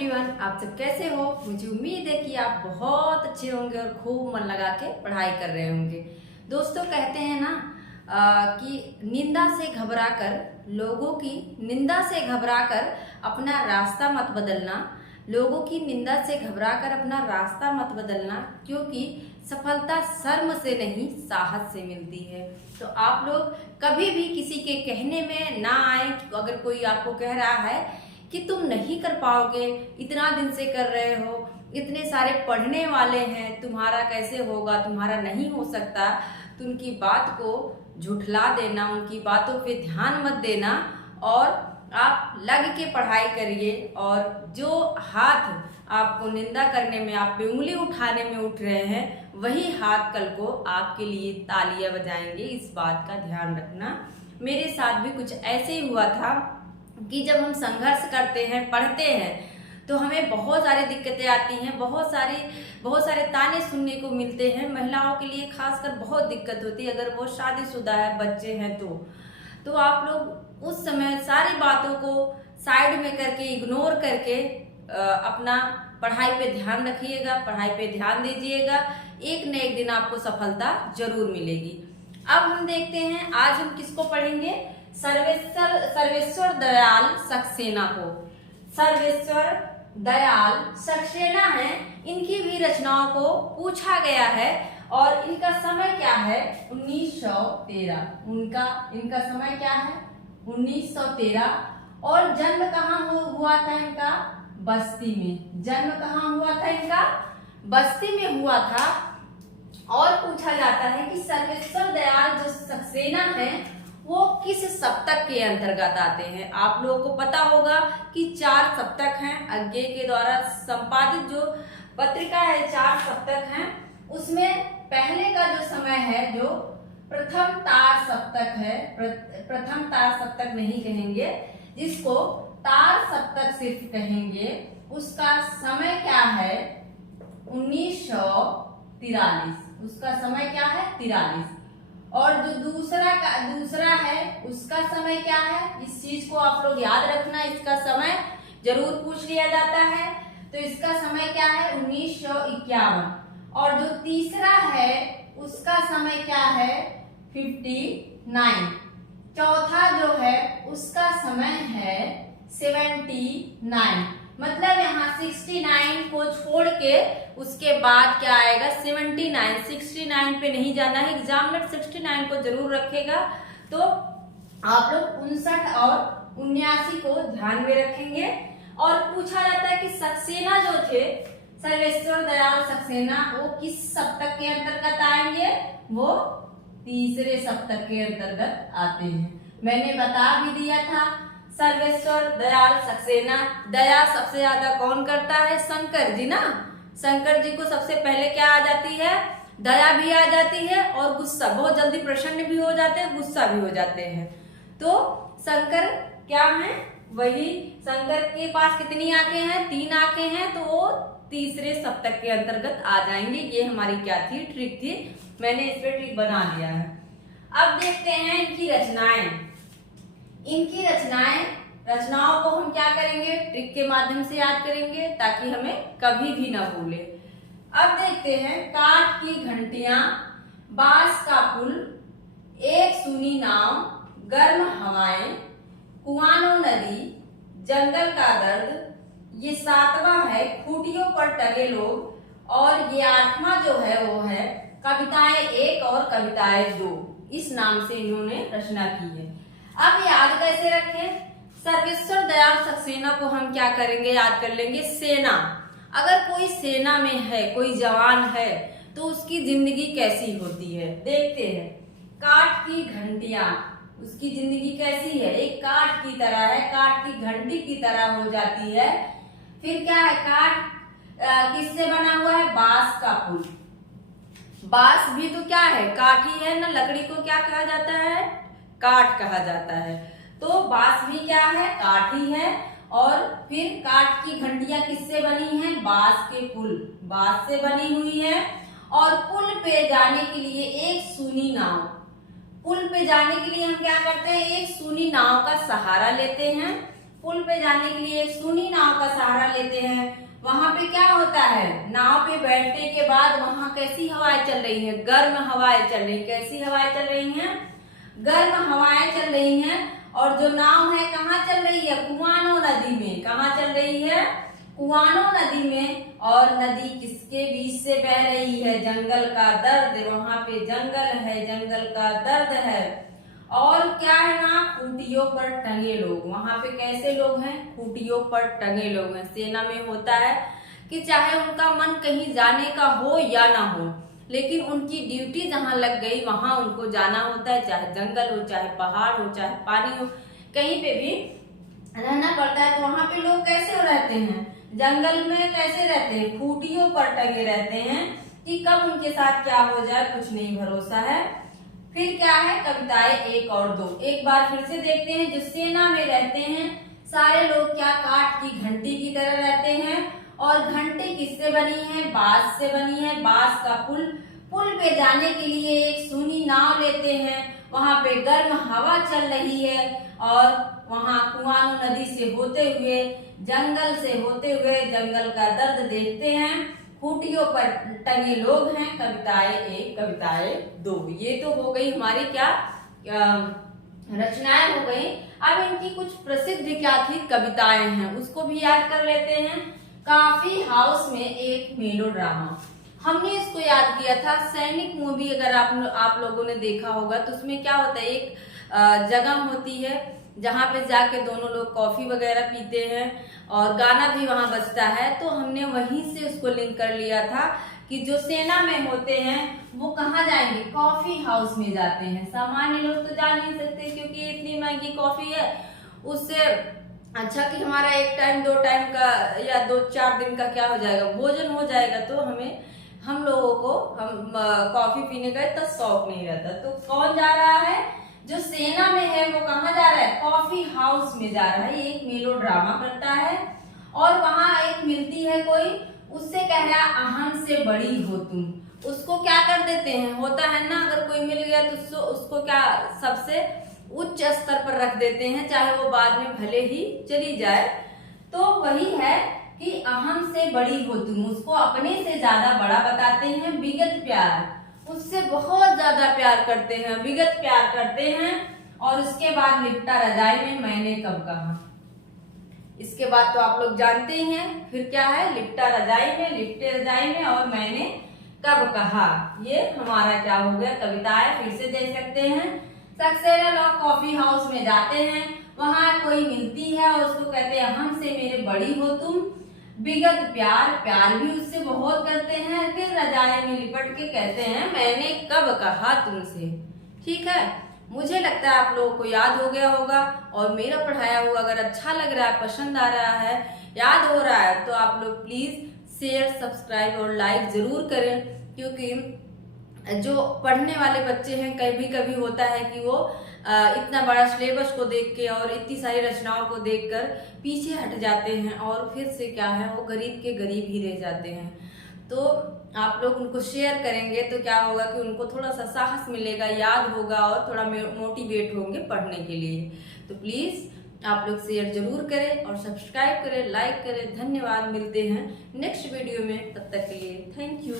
Everyone, आप सब कैसे हो। मुझे उम्मीद है कि आप बहुत अच्छे होंगे और खूब मन लगा के पढ़ाई कर रहे होंगे। दोस्तों, कहते हैं ना कि निंदा से घबराकर, लोगों की निंदा से घबराकर अपना रास्ता मत बदलना। लोगों की निंदा से घबराकर अपना रास्ता मत बदलना, क्योंकि सफलता शर्म से नहीं साहस से मिलती है। तो आप लोग कभी भी किसी के कहने में ना आए। अगर कोई आपको कह रहा है कि तुम नहीं कर पाओगे, इतना दिन से कर रहे हो, इतने सारे पढ़ने वाले हैं, तुम्हारा कैसे होगा, तुम्हारा नहीं हो सकता, तो उनकी बात को झुठला देना, उनकी बातों पे ध्यान मत देना और आप लग के पढ़ाई करिए। और जो हाथ आपको निंदा करने में, आप पे उंगली उठाने में उठ रहे हैं, वही हाथ कल को आपके लिए तालियां बजाएंगे। इस बात का ध्यान रखना। मेरे साथ भी कुछ ऐसे ही हुआ था कि जब हम संघर्ष करते हैं, पढ़ते हैं, तो हमें बहुत सारी दिक्कतें आती हैं, बहुत सारे ताने सुनने को मिलते हैं। महिलाओं के लिए खासकर बहुत दिक्कत होती है, अगर वो शादीशुदा है, बच्चे हैं तो आप लोग उस समय सारी बातों को साइड में करके, इग्नोर करके अपना पढ़ाई पे ध्यान रखिएगा, पढ़ाई पे ध्यान दीजिएगा। एक न एक दिन आपको सफलता जरूर मिलेगी। अब हम देखते हैं आज हम किसको पढ़ेंगे, सर्वेश्वर दयाल सक्सेना को। सर्वेश्वर दयाल सक्सेना है, इनकी भी रचनाओं को पूछा गया है और इनका समय क्या है 1913। इनका समय क्या है 1913। और जन्म कहाँ हुआ था इनका, बस्ती में। जन्म कहाँ हुआ था इनका, बस्ती में हुआ था। और पूछा जाता है कि सर्वेश्वर दयाल जो सक्सेना है वो किस सप्तक के अंतर्गत आते हैं। आप लोगों को पता होगा कि 4 सप्तक हैं। अज्ञे के द्वारा संपादित जो पत्रिका है 4 सप्तक हैं। उसमें पहले का जो समय है जो प्रथम तार सप्तक है, प्रथम तार सप्तक नहीं कहेंगे, जिसको तार सप्तक सिर्फ कहेंगे, उसका समय क्या है 1943। उसका समय क्या है 43। और जो दूसरा है उसका समय क्या है, इस चीज को आप लोग याद रखना, इसका समय जरूर पूछ लिया जाता है। तो इसका समय क्या है 1951। और जो तीसरा है उसका समय क्या है 59। चौथा जो है उसका समय है 79। मतलब यहाँ 69 को छोड़ के उसके बाद क्या आएगा 79। 69 पे नहीं जाना है, एग्जामिनर 69 को जरूर रखेगा। तो आप लोग 59 और 79 को ध्यान में रखेंगे। और पूछा जाता है कि सक्सेना जो थे, सर्वेश्वर दयाल सक्सेना, वो किस सप्तक के अंतर्गत आएंगे, वो तीसरे सप्तक के अंतर्गत आते हैं। मैंने बता भी दिया था सर्वेश्वर दयाल सक्सेना। दया सबसे ज्यादा कौन करता है, शंकर जी ना। शंकर जी को सबसे पहले क्या आ जाती है, दया भी आ जाती है और गुस्सा। बहुत जल्दी प्रसन्न भी हो जाते हैं, गुस्सा भी हो जाते हैं। तो शंकर क्या है, वही शंकर के पास कितनी आंखें हैं, 3 आंखें हैं, तो वो तीसरे सप्तक के अंतर्गत आ जाएंगे। ये हमारी क्या थी, ट्रिक थी। मैंने इस पे ट्रिक बना लिया है। अब देखते हैं इनकी रचनाएं। इनकी रचनाओं को हम क्या करेंगे, ट्रिक के माध्यम से याद करेंगे ताकि हमें कभी भी ना भूले। अब देखते हैं, काठ की घंटियां, बांस का पुल, एक सूनी नाव, गर्म हवाएं, कुआनो नदी, जंगल का दर्द, ये 7वां है खूटियों पर टंगे लोग, और ये 8वां जो है वो है कविताएं 1 और कविताएं 2। इस नाम से इन्होंने रचना की है। अब याद कैसे रखें, सर्वेश्वर दयाल सक्सेना को हम क्या करेंगे, याद कर लेंगे सेना। अगर कोई सेना में है, कोई जवान है, तो उसकी जिंदगी कैसी होती है देखते हैं। काठ की घंटियां, उसकी जिंदगी कैसी है, एक काठ की तरह है, काठ की घंटी की तरह हो जाती है। फिर क्या है, काठ किससे बना हुआ है, बांस का पुल। बांस भी तो क्या है, काठ ही है ना। लकड़ी को क्या कहा जाता है, काठ कहा जाता है। तो बांस भी क्या है, काठ ही है। और फिर काठ की घंटियां किससे बनी हैं, बांस के पुल, बांस से बनी हुई है। और पुल पे जाने के लिए एक सूनी नाव। पुल पे जाने के लिए हम क्या करते हैं, एक सूनी नाव का सहारा लेते हैं। पुल पे जाने के लिए एक सूनी नाव का सहारा लेते हैं। वहां पे क्या होता है, नाव पे बैठने के बाद वहां कैसी हवाएं चल रही हैं, गर्म हवाएं चल रही, कैसी हवाएं चल रही हैं, गर्म हवाएं चल रही हैं। और जो नाव है कहाँ चल रही है, कुआनो नदी में। कहाँ चल रही है, कुआनो नदी में। और नदी किसके बीच से बह रही है, जंगल का दर्द, वहां पे जंगल है, जंगल का दर्द है। और क्या है ना, खूंटियों पर टंगे लोग। वहां पे कैसे लोग हैं, खूंटियों पर टंगे लोग हैं। सेना में होता है कि चाहे उनका मन कहीं जाने का हो या ना हो, लेकिन उनकी ड्यूटी जहां लग गई वहां उनको जाना होता है, चाहे जंगल हो, चाहे पहाड़ हो, चाहे पानी हो, कहीं पे भी रहना पड़ता है। तो वहां पे लोग कैसे रहते हैं, जंगल में कैसे रहते हैं, खूंटियों पर टंगे रहते हैं कि कब उनके साथ क्या हो जाए कुछ नहीं भरोसा है। फिर क्या है, कविताएं 1 और 2 एक बार फिर से देखते हैं। जो सेना में रहते हैं सारे लोग क्या, काठ की घंटी की तरह रहते हैं। और घंटी किससे बनी है, बांस से बनी है। बांस का पुल, पुल पे जाने के लिए एक सूनी नाव लेते हैं। वहां पे गर्म हवा चल रही है और वहां कुआनो नदी से होते हुए, जंगल से होते हुए जंगल का दर्द देखते हैं। खूंटियों पर टंगे लोग हैं। कविताएं 1, कविताएं 2, ये तो हो गई हमारी क्या रचनाएं हो गई। अब इनकी कुछ प्रसिद्ध क्या थी कविताएं हैं, उसको भी याद कर लेते हैं। कॉफी हाउस में एक मेलोड्रामा, हमने इसको याद किया था। सैनिक मूवी अगर आप लोगों ने देखा होगा तो उसमें क्या होता है, एक जगह होती है जहाँ पे जाके दोनों लोग कॉफी वगैरह पीते हैं और गाना भी वहां बजता है। तो हमने वहीं से उसको लिंक कर लिया था कि जो सेना में होते हैं वो कहाँ जाएंगे, कॉफी हाउस में जाते हैं। सामान्य लोग तो जा नहीं सकते क्योंकि इतनी महंगी कॉफी है। उससे अच्छा कि हमारा 1 टाइम 2 टाइम का या 2-4 दिन का क्या हो जाएगा, भोजन हो जाएगा। तो हम लोगों को कॉफी पीने का इतना शौक नहीं रहता। तो कौन जा रहा है, जो सेना में है वो कहाँ जा रहा है, कॉफी हाउस में जा रहा है। एक मेलोड्रामा करता है और वहां एक मिलती है कोई, उससे कह रहा है अहम से बड़ी हो तुम। उसको क्या कर देते हैं, होता है ना अगर कोई मिल गया तो उसको क्या सबसे उच्च स्तर पर रख देते हैं, चाहे वो बाद में भले ही चली जाए। तो वही है कि अहम से बड़ी हो तुम, उसको अपने से ज्यादा बड़ा बताते हैं। विगत प्यार, उससे बहुत ज्यादा प्यार करते हैं, विगत प्यार करते हैं। और उसके बाद लिपटा रजाई में मैंने कब कहा, इसके बाद तो आप लोग जानते ही हैं। फिर क्या है, लिपटा रजाई में, लिपटे रजाई में और मैंने कब कहा। ये हमारा क्या हो गया, कविताएं फिर से देख सकते हैं। सक्सेना लोग कॉफी हाउस में जाते हैं, वहां कोई मिलती है और उसको कहते हैं हमसे मेरे बड़ी हो तुम। विगत प्यार, प्यार भी उससे बहुत करते हैं। फिर रजाई में लिपट के कहते हैं मैंने कब कहा तुमसे। ठीक है, मुझे लगता है आप लोगों को याद हो गया होगा। और मेरा पढ़ाया हुआ अगर अच्छा लग रहा है, पसंद आ रहा है, याद हो रहा है, तो आप लोग प्लीज शेयर, सब्सक्राइब और लाइक जरूर करें। क्योंकि जो पढ़ने वाले बच्चे हैं कभी कभी होता है कि वो इतना बड़ा सिलेबस को देख के और इतनी सारी रचनाओं को देखकर पीछे हट जाते हैं और फिर से क्या है, वो गरीब के गरीब ही रह जाते हैं। तो आप लोग उनको शेयर करेंगे तो क्या होगा कि उनको थोड़ा सा साहस मिलेगा, याद होगा और थोड़ा मोटिवेट होंगे पढ़ने के लिए। तो प्लीज आप लोग शेयर जरूर करें और सब्सक्राइब करें, लाइक करें। धन्यवाद, मिलते हैं नेक्स्ट वीडियो में, तब तक के लिए थैंक यू।